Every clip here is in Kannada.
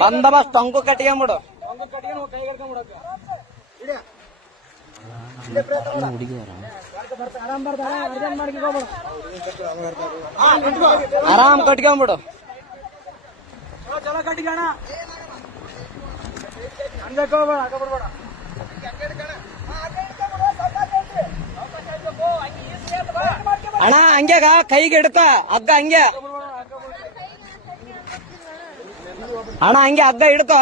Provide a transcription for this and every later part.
ಬಂದ ಬಸ್ ಟೊಂಕು ಕಟ್ಕೊಂಬಿಡು ಆರಾಮ್ ಕಟ್ಕೊಂಬಿಡು ಚಲೋ ಬಿಡ್ಬೇಡ ಅಣ್ಣ ಹಂಗ್ಯಾಗ ಕೈಗೆ ಹಿಡ್ಕ ಹಗ್ಗ ಹಂಗೆ. ಅಣ್ಣ ಹಂಗೆ ಹಗ್ಗ ಹಿಡ್ಕೋ.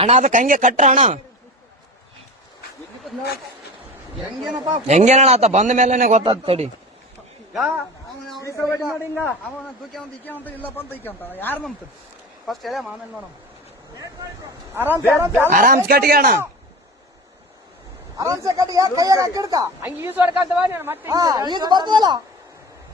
ಅಣ್ಣ ಅದಕ್ಕೆ ಹಂಗೆ ಕಟ್ರ ಅಣ್ಣ. ಹೆಂಗೇನಪ್ಪ ಹೆಂಗೇನಣ್ಣ ಆತ? ಬಂದ ಮೇಲೆ ಗೊತ್ತಾದ್ ತಡಿ. ಆರಾಮ್ಸ್ ಕಟ್ಟಿಗೆ ಅವನ ದೂಕೆ ಅಂತ ಈಕೆ ಅಂತ ಇಲ್ಲಪ್ಪ ಅಂತ ಈಕೆ ಅಂತ. ಯಾರು ನಂಬ್ತ? ಫಸ್ಟ್ ಹೇಳ ಆಮೇಲೆ ನೋಡೋಣ ಆರಾಮ್ಸೆ ಆರಾಮ್ಸೆ. ಆರಾಮ್ ಕಟ್ಗೆ ಅಣ್ಣ. ಆರಾಮ್ಸೆ ಕಟ್ಟಿಗೆ ಕೈಯಾಗ ಹಾಕಿಡ್ತಾ ಹಂಗ ಈಸ್ ಹೊಡ್ಕಂತವ ನೀನ್ ಮತ್ತೆ ಈಗ ಬರ್ತದಲ್ಲ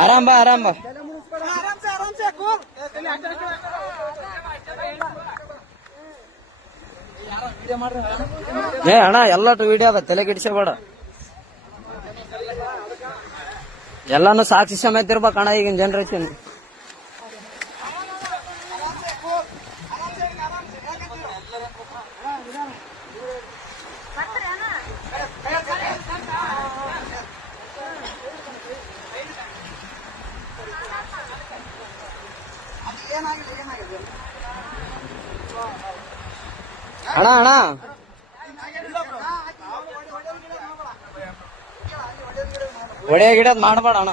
ಆರಾಮ್ ಆರಾಮ ಏ ಅಣ್ಣ ಎಲ್ಲಟು ವಿಡಿಯೋ ಅದ ತಲೆ ಕೆಡಿಸಬೇಡ ಎಲ್ಲಾನು ಸಾಕ್ಷಿ ಸಮೇತ ಇರ್ಬೇಕು ಅಣ್ಣ ಈಗಿನ ಜನರೇಷನ್ ಅಣ್ಣ ಅಣ್ಣ. ಒಡೆ ಗಿಡ ಮಾಡಬೇಡ ಅಣ್ಣ.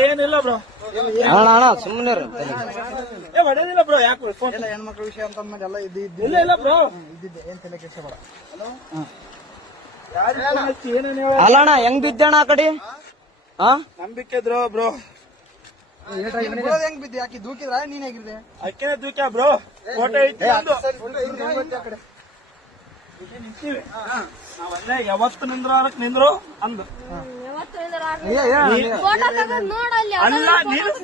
ಏನಿಲ್ಲ ಬ್ರೋ ಅಣ್ಣ ಅಣ್ಣ ಸುಮ್ಮನೆ ಹೊಡೆದಿಲ್ಲ ಬ್ರೋ ಯಾಕೆ ಹೆಣ್ಮಕ್ಳ ವಿಷಯ ಅಂತ ಎಲ್ಲ ಇದ್ದು ಇದ್ದು ಇಲ್ಲ ಇಲ್ಲ ಬ್ರೋ. ಇದ್ದಿದ್ದೆ. ಏನ್ ತಲೆ ಕೆಡ್ಸ್ಕೊಬೇಡ ಏನೇನು ಅಲ್ಲ ಅಣ್ಣ ಹೆಂಗ್ ಬಿದ್ದಣ್ಣ ಆ ಕಡೆ? ಹಾ ನಂಬಿಕೆ ಇದ್ರು ಬ್ರೋ. ಹೆಂಗ್ ಬಿದ್ದಿ? ಆಕಿ ದೂಕಿದ್ರ? ನೀನ್ ಹೇಗಿದ್ದೆ? ಅಕ್ಕಿನ ದೂಕ್ಯ ಬ್ರೋ? ಫೋಟೋ ಐತಿ ನಾವಲ್ಲೇ ಯಾವತ್ತು ನಿಂದ್ರು ಅಂದು. ಅಲ್ಲ, ನೀನು-